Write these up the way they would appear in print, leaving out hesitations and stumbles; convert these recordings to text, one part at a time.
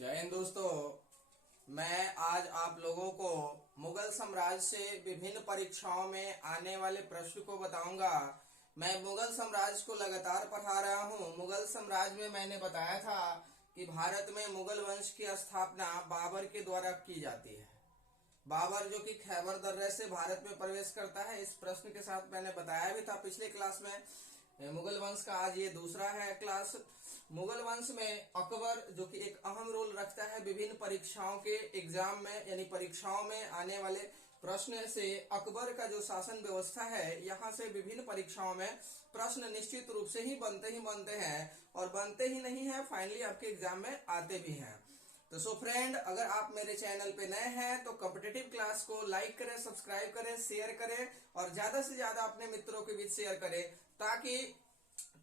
जय हिंद दोस्तों। मैं आज आप लोगों को मुगल साम्राज्य से विभिन्न परीक्षाओं में आने वाले प्रश्न को बताऊंगा। मैं मुगल साम्राज्य को लगातार पढ़ा रहा हूं। मुगल साम्राज्य में मैंने बताया था कि भारत में मुगल वंश की स्थापना बाबर के द्वारा की जाती है। बाबर जो कि खैबर दर्रे से भारत में प्रवेश करता है, इस प्रश्न के साथ मैंने बताया भी था पिछले क्लास में। मुगल वंश का आज ये दूसरा है क्लास। मुगल वंश में अकबर जो कि एक अहम रोल रखता है विभिन्न परीक्षाओं के एग्जाम में, यानी परीक्षाओं में आने वाले प्रश्न से अकबर का जो शासन व्यवस्था है, यहाँ से विभिन्न परीक्षाओं में प्रश्न निश्चित रूप से ही बनते हैं और बनते ही नहीं है, फाइनली आपके एग्जाम में आते भी हैं। तो सो फ्रेंड, अगर आप मेरे चैनल पे नए हैं तो कॉम्पिटिटिव क्लास को लाइक करें, सब्सक्राइब करें, शेयर करें और ज्यादा से ज्यादा अपने मित्रों के बीच शेयर करें, ताकि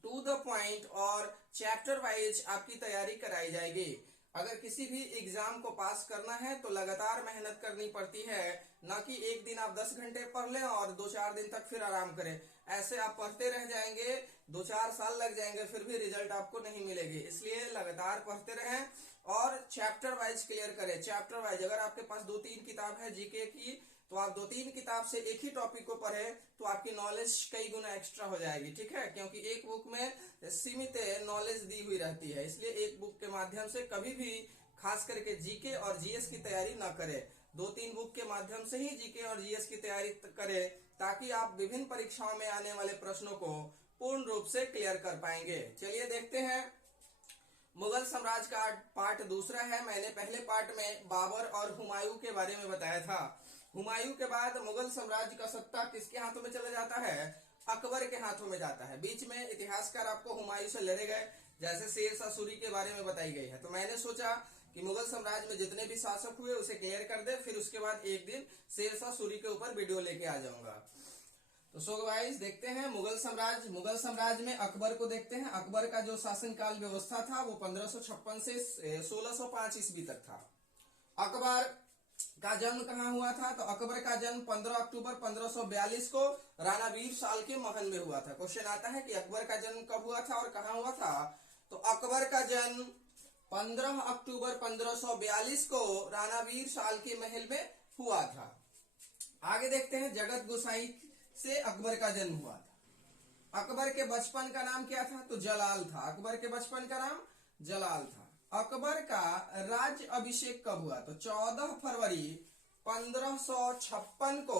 टू द पॉइंट और चैप्टर वाइज आपकी तैयारी कराई जाएगी। अगर किसी भी एग्जाम को पास करना है तो लगातार मेहनत करनी पड़ती है, ना कि एक दिन आप 10 घंटे पढ़ लें और 2-4 दिन तक फिर आराम करें। ऐसे आप पढ़ते रह जाएंगे, 2-4 साल लग जाएंगे, फिर भी रिजल्ट आपको नहीं मिलेगी। इसलिए लगातार पढ़ते रहें और चैप्टर वाइज क्लियर करें। चैप्टर वाइज अगर आपके पास 2-3 किताब है जीके की, तो आप 2-3 किताब से एक ही टॉपिक को पढ़े तो आपकी नॉलेज कई गुना एक्स्ट्रा हो जाएगी, ठीक है। क्योंकि एक बुक में सीमित नॉलेज दी हुई रहती है, इसलिए एक बुक के माध्यम से कभी भी खास करके जीके और जीएस की तैयारी ना करें। 2-3 बुक के माध्यम से ही जीके और जीएस की तैयारी करें, ताकि आप विभिन्न परीक्षाओं में आने वाले प्रश्नों को पूर्ण रूप से क्लियर कर पाएंगे। चलिए देखते हैं। मुगल साम्राज्य का पार्ट दूसरा है। मैंने पहले पार्ट में बाबर और हुमायूं के बारे में बताया था। हुमायूं के बाद मुगल साम्राज्य का सत्ता किसके हाथों में चला जाता है? अकबर के हाथों में जाता है। बीच में इतिहासकार आपको हुमायूं से लड़े गए, जैसे शेर शाह सूरी के बारे में बताई गई है। तो मैंने सोचा कि मुगल साम्राज्य में जितने भी शासक हुए उसे क्लियर कर दे, फिर उसके बाद एक दिन शेर शाह सूरी के ऊपर वीडियो लेके आ जाऊंगा। तो सो गाइस देखते हैं मुगल साम्राज्य। मुगल साम्राज्य में अकबर को देखते हैं। अकबर का जो शासनकाल व्यवस्था था वो 1556 से 1605 ईस्वी तक था। अकबर का जन्म कहाँ हुआ था? तो अकबर का जन्म 15 अक्टूबर 1542 को राणा वीर साल के महल में हुआ था। क्वेश्चन आता है कि अकबर का जन्म कब हुआ था और कहाँ हुआ था? तो अकबर का जन्म 15 अक्टूबर 1542 को राणा वीर साल के महल में हुआ था। आगे देखते हैं, जगत गोसाई से अकबर का जन्म हुआ था। अकबर के बचपन का नाम क्या था? तो जलाल था। अकबर के बचपन का नाम जलाल था। अकबर का राज्य अभिषेक कब हुआ? तो 14 फरवरी 1556 को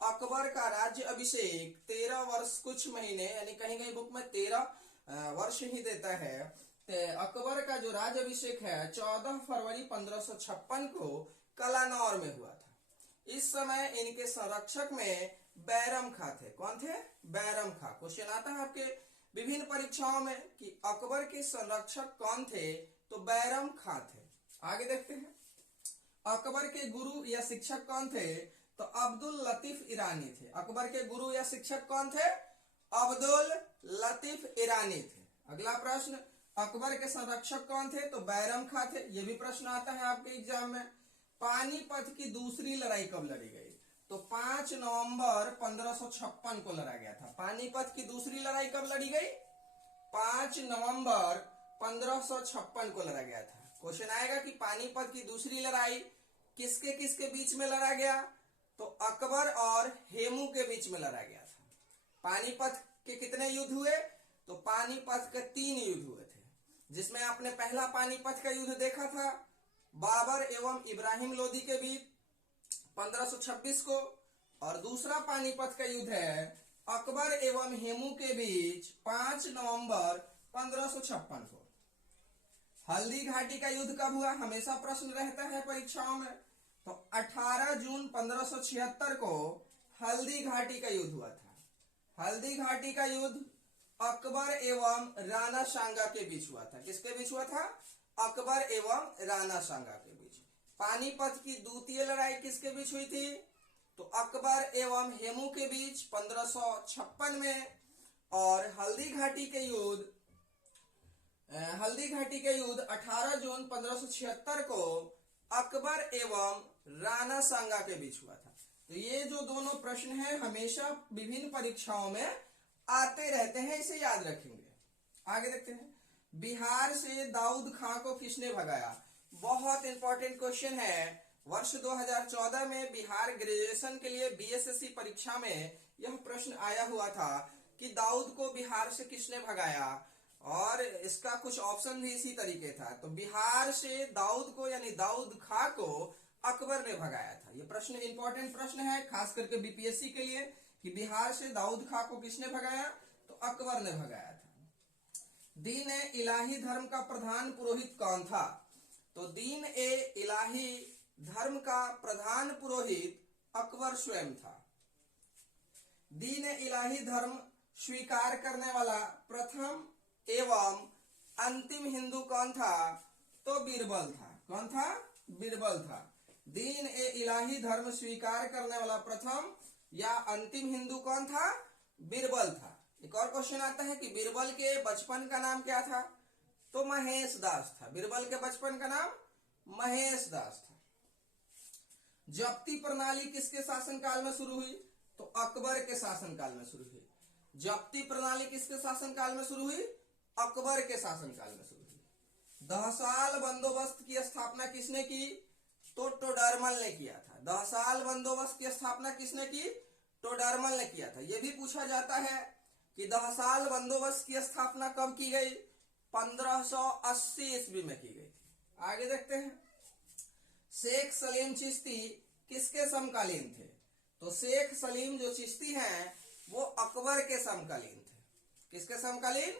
अकबर का राज्य अभिषेक 13 वर्ष कुछ महीने, यानी कहीं कहीं बुक में 13 वर्ष ही देता है। अकबर का जो राज्य अभिषेक है 14 फरवरी 1556 को कलानौर में हुआ था। इस समय इनके संरक्षक में बैरम खां थे। कौन थे? बैरम खां। क्वेश्चन आता है आपके विभिन्न परीक्षाओं में कि अकबर के संरक्षक कौन थे? तो बैरम खां थे। आगे देखते हैं, अकबर के गुरु या शिक्षक कौन थे? तो अब्दुल लतीफ ईरानी थे। अकबर के गुरु या शिक्षक कौन थे? अब्दुल लतीफ ईरानी थे। अगला प्रश्न, अकबर के संरक्षक कौन थे? तो बैरम खां थे। यह भी प्रश्न आता है आपके एग्जाम में। पानीपत की दूसरी लड़ाई कब लड़ी गई? तो 5 नवंबर 1556 को लड़ा गया था। पानीपत की दूसरी लड़ाई कब लड़ी गई? 5 नवंबर 1556 को लड़ा गया था। क्वेश्चन आएगा कि पानीपत की दूसरी लड़ाई किसके किसके बीच में लड़ा गया? तो अकबर और हेमू के बीच में लड़ा गया था। पानीपत के कितने युद्ध हुए? तो पानीपत के 3 युद्ध हुए थे, जिसमें आपने पहला पानीपत का युद्ध देखा था बाबर एवं इब्राहिम लोदी के बीच 1526 को, और दूसरा पानीपत का युद्ध है अकबर एवं हेमू के बीच 5 नवंबर 1556 को। हल्दी घाटी का युद्ध कब हुआ? हमेशा प्रश्न रहता है परीक्षाओं में। तो 18 जून 1576 को हल्दी घाटी का युद्ध हुआ था। हल्दी घाटी का युद्ध अकबर एवं राणा सांगा के बीच हुआ था। किसके बीच हुआ था? अकबर एवं राणा सांगा के बीच। पानीपत की द्वितीय लड़ाई किसके बीच हुई थी? तो अकबर एवं हेमू के बीच 1556 में। और हल्दी घाटी के युद्ध 18 जून 1576 को अकबर एवं राणा सांगा के बीच हुआ था। तो ये जो दोनों प्रश्न हैं हमेशा विभिन्न परीक्षाओं में आते रहते हैं, इसे याद रखेंगे। आगे देखते हैं, बिहार से दाऊद खां को किसने भगाया? बहुत इंपॉर्टेंट क्वेश्चन है। वर्ष 2014 में बिहार ग्रेजुएशन के लिए बीएसएससी परीक्षा में यह प्रश्न आया हुआ था कि दाऊद को बिहार से किसने भगाया, और इसका कुछ ऑप्शन भी इसी तरीके था। तो बिहार से दाऊद को यानी दाऊद खां को अकबर ने भगाया था। यह प्रश्न इंपॉर्टेंट प्रश्न है खास करके बीपीएससी के लिए कि बिहार से दाऊद खां को किसने भगाया, तो अकबर ने भगाया था। दीन ए इलाही धर्म का प्रधान पुरोहित कौन था, तो दीन ए इलाही धर्म का प्रधान पुरोहित अकबर स्वयं था। दीन ए इलाही धर्म स्वीकार करने वाला प्रथम एवं अंतिम हिंदू कौन था, तो बीरबल था। कौन था, बीरबल था। दीन ए इलाही धर्म स्वीकार करने वाला प्रथम या अंतिम हिंदू कौन था, बीरबल था। एक और क्वेश्चन आता है कि बीरबल के बचपन का नाम क्या था, तो महेश दास था। बीरबल के बचपन का नाम महेश दास था। जब्ती प्रणाली किसके शासनकाल में शुरू हुई, तो अकबर के शासनकाल में शुरू हुई। जब्ती प्रणाली किसके शासनकाल में शुरू हुई, अकबर के शासनकाल में शुरू हुई। दहसाल बंदोबस्त की स्थापना किसने की, तो टोडरमल ने किया था। दहसाल बंदोबस्त की स्थापना किसने की, टोडरमल ने किया था। यह भी पूछा जाता है कि दहसाल बंदोबस्त की स्थापना कब की गई, 1580 ईस्वी में की गई थी। आगे देखते हैं। शेख सलीम चिश्ती किसके समकालीन थे, तो शेख सलीम जो चिश्ती हैं वो अकबर के समकालीन थे। किसके समकालीन,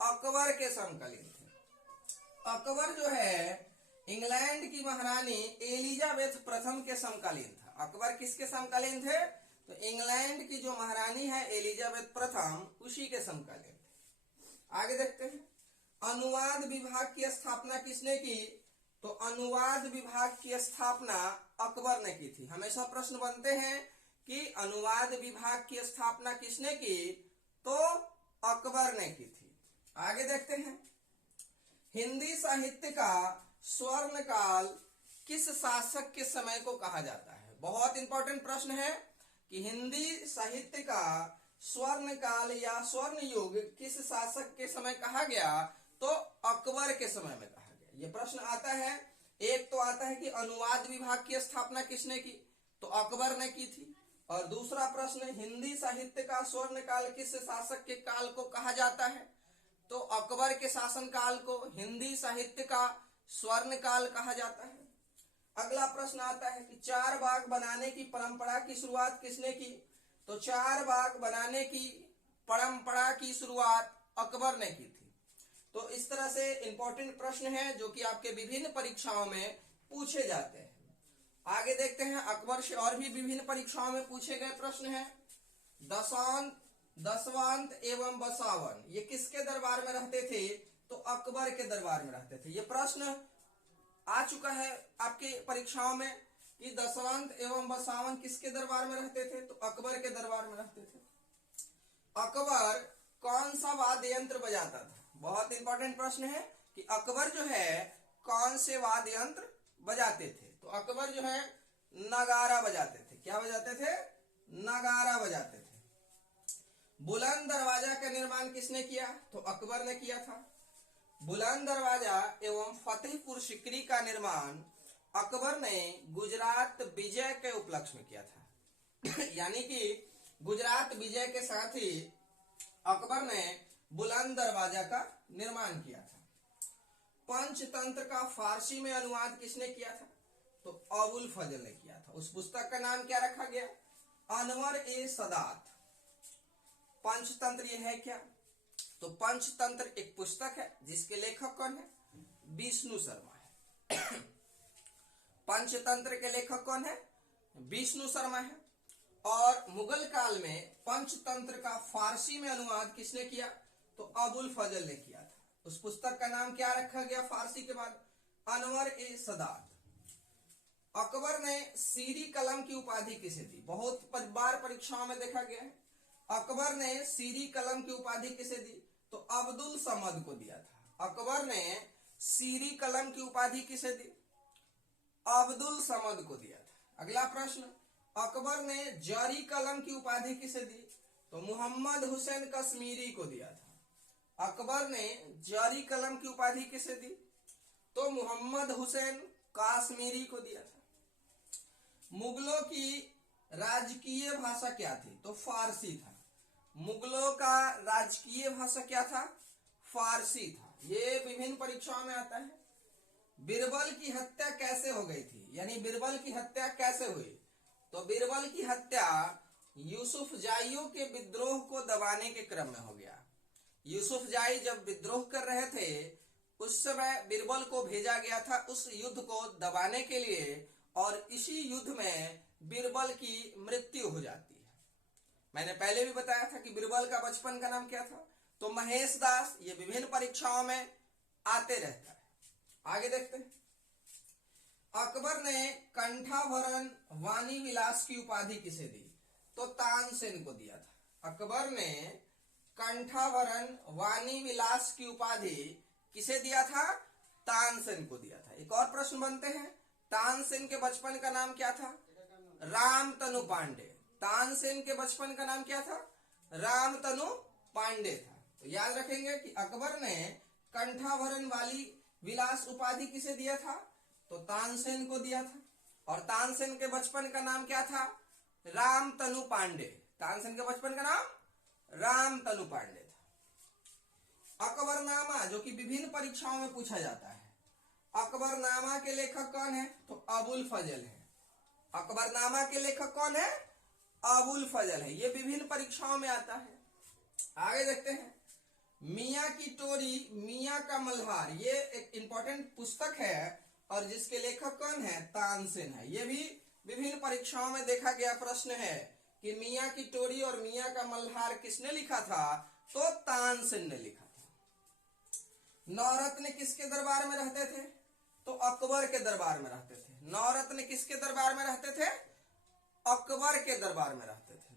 अकबर के समकालीन थे। अकबर जो है इंग्लैंड की महारानी एलिजाबेथ प्रथम के समकालीन था। अकबर किसके समकालीन थे, तो इंग्लैंड की जो महारानी है एलिजाबेथ प्रथम, उसी के समकालीन थे। आगे देखते हैं। अनुवाद विभाग की स्थापना किसने की, तो अनुवाद विभाग की स्थापना अकबर ने की थी। हमेशा प्रश्न बनते हैं कि अनुवाद विभाग की स्थापना किसने की, तो अकबर ने की थी। आगे देखते हैं। हिंदी साहित्य का स्वर्ण काल किस शासक के समय को कहा जाता है। बहुत इंपॉर्टेंट प्रश्न है कि हिंदी साहित्य का स्वर्ण काल या स्वर्ण युग किस शासक के समय कहा गया, तो अकबर के समय में कहा गया। यह प्रश्न आता है। एक तो आता है कि अनुवाद विभाग की स्थापना किसने की, तो अकबर ने की थी। और दूसरा प्रश्न, हिंदी साहित्य का स्वर्ण काल किस शासक के काल को कहा जाता है, तो अकबर के शासन काल को हिंदी साहित्य का स्वर्ण काल कहा जाता है। अगला प्रश्न आता है कि चार बाग बनाने की परंपरा की शुरुआत किसने की, तो चार बाग बनाने की परंपरा की शुरुआत अकबर ने की थी। तो इस तरह से इंपॉर्टेंट प्रश्न है जो कि आपके विभिन्न परीक्षाओं में पूछे जाते हैं। आगे देखते हैं। अकबर से और भी विभिन्न परीक्षाओं में पूछे गए प्रश्न हैं। दसवंत एवं बसावन ये किसके दरबार में रहते थे, तो अकबर के दरबार में रहते थे। ये प्रश्न आ चुका है आपके परीक्षाओं में कि दसवंत एवं बसावन किसके दरबार में रहते थे, तो अकबर के दरबार में रहते थे। अकबर कौन सा वाद्य यंत्र बजाता था, बहुत इंपॉर्टेंट प्रश्न है कि अकबर जो है कौन से वाद्य यंत्र बजाते थे, तो अकबर जो है नगारा बजाते थे। क्या बजाते थे, नगारा बजाते थे। बुलंद दरवाजा का निर्माण किसने किया, तो अकबर ने किया था। बुलंद दरवाजा एवं फतेहपुर सिकरी का निर्माण अकबर ने गुजरात विजय के उपलक्ष्य में किया था। यानी कि गुजरात विजय के साथ ही अकबर ने बुलंद दरवाजा का निर्माण किया था। पंचतंत्र का फारसी में अनुवाद किसने किया था, तो अबुल फजल ने किया था। उस पुस्तक का नाम क्या रखा गया, अनवर ए सदात। पंचतंत्र ये है क्या, तो पंचतंत्र एक पुस्तक है जिसके लेखक कौन है, विष्णु शर्मा है। पंचतंत्र के लेखक कौन है, विष्णु शर्मा है। और मुगल काल में पंचतंत्र का फारसी में अनुवाद किसने किया, तो अबुल फजल ने किया था। उस पुस्तक का नाम क्या रखा गया फारसी के बाद, अनवर ए सदात। अकबर ने सीरी कलम की उपाधि किसे दी, बहुत बार परीक्षाओं में देखा गया है। अकबर ने सीरी कलम की उपाधि किसे दी, तो अब्दुल समद को दिया था। अकबर ने सीरी कलम की उपाधि किसे दी, अब्दुल समद को दिया था। अगला प्रश्न, अकबर ने जरी कलम की उपाधि किसे दी, तो मोहम्मद हुसैन कश्मीरी को दिया था। अकबर ने जरी कलम की उपाधि किसे दी, तो मोहम्मद हुसैन काश्मीरी को दिया था। मुगलों की राजकीय भाषा क्या थी? तो फारसी था। मुगलों का राजकीय भाषा क्या था? फारसी था। ये विभिन्न परीक्षाओं में आता है। बीरबल की हत्या कैसे हो गई थी? यानी बीरबल की हत्या कैसे हुई? तो बीरबल की हत्या यूसुफजाइयों के विद्रोह को दबाने के क्रम में हो गया। यूसुफजाई जब विद्रोह कर रहे थे उस समय बीरबल को भेजा गया था उस युद्ध को दबाने के लिए, और इसी युद्ध में बीरबल की मृत्यु हो जाती है। मैंने पहले भी बताया था कि बीरबल का बचपन का नाम क्या था? तो महेश दास। ये विभिन्न परीक्षाओं में आते रहता है। आगे देखते हैं। अकबर ने कंठाभरण वाणी विलास की उपाधि किसे दी? तो तानसेन को दिया था। अकबर ने कंठाभरण वाणी विलास की उपाधि किसे दिया था? तानसेन को दिया था। एक और प्रश्न बनते हैं। तानसेन के बचपन का नाम क्या था? रामतनु पांडे। तानसेन के बचपन का नाम क्या था? रामतनु पांडे था। तो याद रखेंगे कि अकबर ने कंठाभरण वाली विलास उपाधि किसे दिया था? तो तानसेन को दिया था। और तानसेन के बचपन का नाम क्या था? रामतनु पांडे। तानसेन के बचपन का नाम रामतनु पांडे था। अकबरनामा, जो कि विभिन्न परीक्षाओं में पूछा जाता है। अकबरनामा के लेखक कौन है? तो अबुल फजल है। अकबरनामा के लेखक कौन है? अबुल फजल है। ये विभिन्न परीक्षाओं में आता है। आगे देखते हैं। मियाँ की टोरी मियाँ का मल्हार, ये एक इंपॉर्टेंट पुस्तक है और जिसके लेखक कौन है? तानसेन है। ये भी विभिन्न परीक्षाओं में देखा गया प्रश्न है कि मियाँ की टोरी और मियाँ का मल्हार किसने लिखा था? तो तानसेन ने लिखा था। नौरत्न किसके दरबार में रहते थे? तो अकबर के दरबार में रहते थे। नौरत्न किसके दरबार में रहते थे? अकबर के दरबार में रहते थे।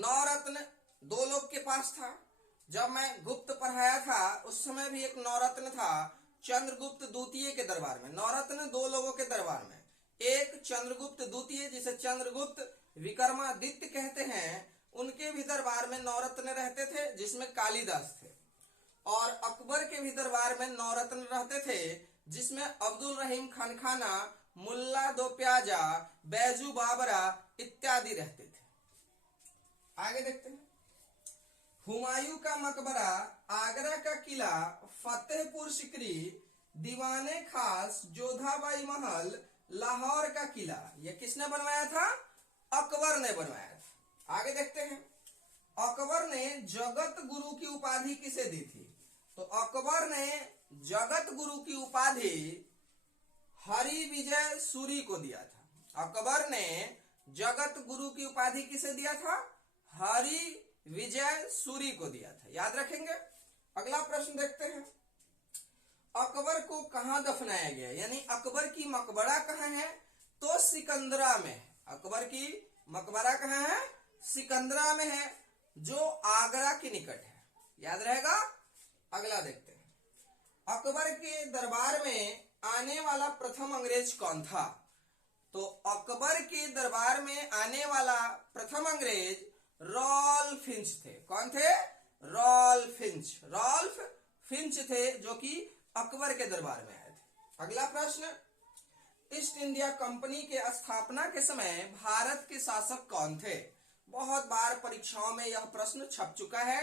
नौरत्न दो लोग के पास था। जब मैं गुप्त पढ़ाया था उस समय भी एक नौरत्न था चंद्रगुप्त द्वितीय के दरबार में। नौरत्न दो लोगों के दरबार में, एक चंद्रगुप्त द्वितीय जिसे चंद्रगुप्त विक्रमादित्य कहते हैं, उनके भी दरबार में नौरत्न रहते थे जिसमें कालिदास थे। और अकबर के भी दरबार में नौरत्न रहते थे जिसमें अब्दुल रहीम खानखाना, मुल्ला दो प्याजा, बैजू बाबरा इत्यादि रहते थे। आगे देखते हैं। हुमायूं का मकबरा, आगरा का किला, फतेहपुर सिकरी, दीवाने खास, जोधाबाई महल, लाहौर का किला, ये किसने बनवाया था? अकबर ने बनवाया था। आगे देखते हैं। अकबर ने जगत गुरु की उपाधि किसे दी थी? तो अकबर ने जगत गुरु की उपाधि हरि विजय सूरी को दिया था। अकबर ने जगत गुरु की उपाधि किसे दिया था? हरि विजय सूरी को दिया था। याद रखेंगे। अगला प्रश्न देखते हैं। अकबर को कहां दफनाया गया? यानी अकबर की मकबरा कहां है? तो सिकंदरा में है। अकबर की मकबरा कहां है? सिकंदरा में है, जो आगरा के निकट है। याद रहेगा। अगला देखते हैं। अकबर के दरबार में आने वाला प्रथम अंग्रेज कौन था? तो अकबर के दरबार में आने वाला प्रथम अंग्रेज रॉल्फ फिंच थे। कौन थे? Rolf Finch. रॉल्फ फिंच थे जो कि अकबर के दरबार में आए थे। अगला प्रश्न। ईस्ट इंडिया कंपनी के स्थापना के समय भारत के शासक कौन थे? बहुत बार परीक्षाओं में यह प्रश्न छप चुका है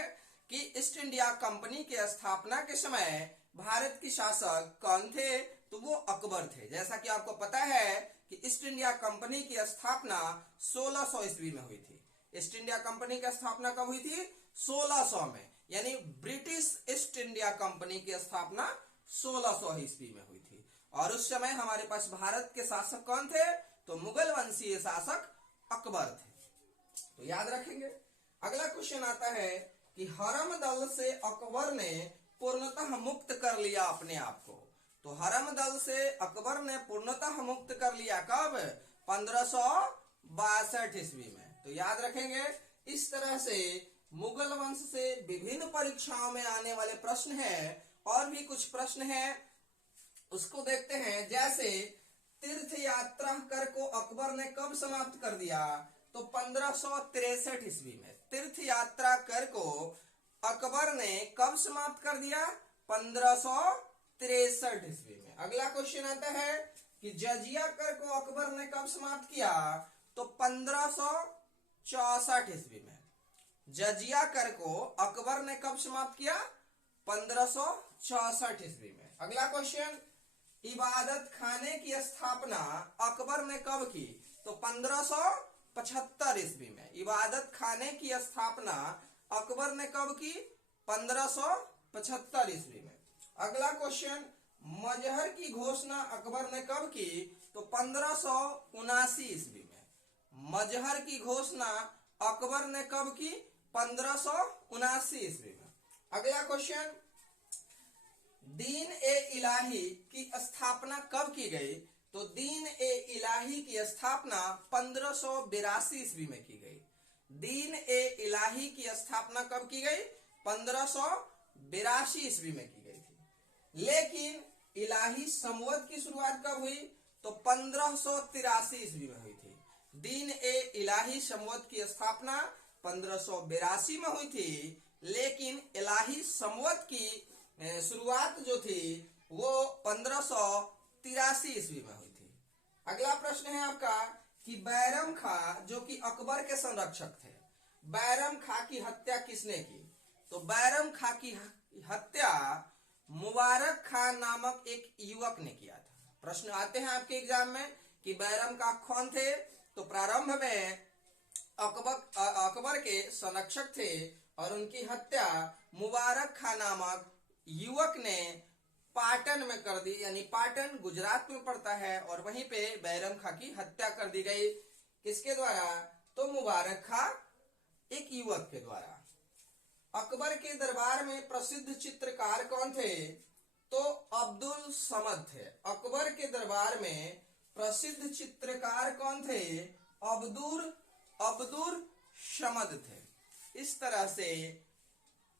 कि ईस्ट इंडिया कंपनी के स्थापना के समय भारत के शासक कौन थे? तो वो अकबर थे। जैसा कि आपको पता है कि ईस्ट इंडिया कंपनी की स्थापना 1600 ईस्वी में हुई थी। ईस्ट इंडिया कंपनी की स्थापना कब हुई थी? 1600 में। यानी ब्रिटिश ईस्ट इंडिया कंपनी की स्थापना 1600 ईस्वी में हुई थी। और उस समय हमारे पास भारत के शासक कौन थे? तो मुगल वंशीय शासक अकबर थे। तो याद रखेंगे। अगला क्वेश्चन आता है कि हरम दल से अकबर ने पूर्णतः मुक्त कर लिया अपने आप को। तो हरम दल से अकबर ने पूर्णतः मुक्त कर लिया कब? 1562 ईस्वी में। तो याद रखेंगे। इस तरह से मुगल वंश से विभिन्न परीक्षाओं में आने वाले प्रश्न हैं। और भी कुछ प्रश्न हैं, उसको देखते हैं। जैसे तीर्थ यात्रा कर को अकबर ने कब समाप्त कर दिया? तो 1563 ईस्वी में। तीर्थ यात्रा कर को अकबर ने कब समाप्त कर दिया? 1563 ईस्वी में। में। अगला क्वेश्चन आता है कि जजिया कर को अकबर ने कब समाप्त किया? तो 1564 ईस्वी में। जजिया कर को अकबर ने कब समाप्त किया? 1564 ईस्वी में। अगला क्वेश्चन, इबादत खाने की स्थापना अकबर ने कब की? तो 1575 ईस्वी में। इबादत खाने की स्थापना अकबर ने कब की? 1575 ईस्वी में। अगला क्वेश्चन, मजहर की घोषणा अकबर ने कब की? तो 1579 ईस्वी में। मजहर की घोषणा अकबर ने कब की? 1579 ईस्वी में। अगला क्वेश्चन, दीन ए इलाही की स्थापना कब की गई? तो दीन ए इलाही की स्थापना 1582 ईस्वी में की गई। दीन ए इलाही की स्थापना कब की गई? 1582 ईस्वी में की गई थी। लेकिन इलाही संवत की शुरुआत कब हुई? तो 1583 ईस्वी में हुई थी। दीन ए इलाही संवत की स्थापना 1582 में हुई थी, लेकिन इलाही संवत की शुरुआत जो थी वो 1583 ईस्वी में हुई थी। अगला प्रश्न है आपका कि बैरम खां जो कि अकबर के संरक्षक थे, बैरम खां की हत्या किसने की? तो बैरम खां की हत्या मुबारक खान नामक एक युवक ने किया था। प्रश्न आते हैं आपके एग्जाम में कि बैरम खां कौन थे? तो प्रारंभ में अकबर के संरक्षक थे और उनकी हत्या मुबारक खान नामक युवक ने पाटन में कर दी, यानी पाटन गुजरात में पड़ता है और वहीं पे बैरम खां की हत्या कर दी गई। किसके द्वारा? तो मुबारक खां एक युवक के द्वारा। अकबर के दरबार में प्रसिद्ध चित्रकार कौन थे? तो अब्दुल समद थे। अकबर के दरबार में प्रसिद्ध चित्रकार कौन थे? अब्दुल समद थे। इस तरह से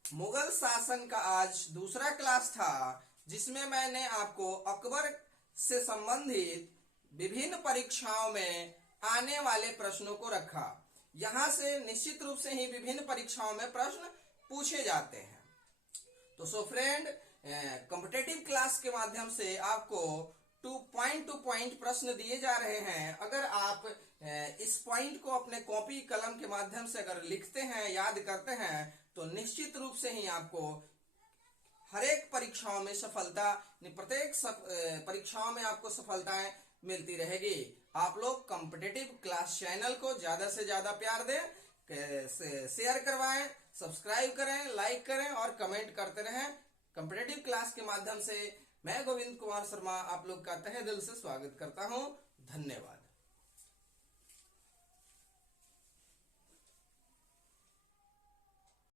मुगल शासन का आज दूसरा क्लास था, जिसमें मैंने आपको अकबर से संबंधित विभिन्न परीक्षाओं में आने वाले प्रश्नों को रखा। यहां से निश्चित रूप से ही विभिन्न परीक्षाओं में प्रश्न पूछे जाते हैं। तो सो फ्रेंड, कॉम्पिटिटिव क्लास के माध्यम से आपको टू पॉइंट प्रश्न दिए जा रहे हैं। अगर आप इस पॉइंट को अपने कॉपी कलम के माध्यम से अगर लिखते हैं, याद करते हैं, तो निश्चित रूप से ही आपको हर एक परीक्षाओं में सफलता, प्रत्येक परीक्षाओं में आपको सफलताएं मिलती रहेगी। आप लोग कॉम्पिटिटिव क्लास चैनल को ज्यादा से ज्यादा प्यार दें, शेयर करवाएं, सब्सक्राइब करें, लाइक करें और कमेंट करते रहें। कॉम्पिटिटिव क्लास के माध्यम से मैं गोविंद कुमार शर्मा आप लोग का तहे दिल से स्वागत करता हूं। धन्यवाद।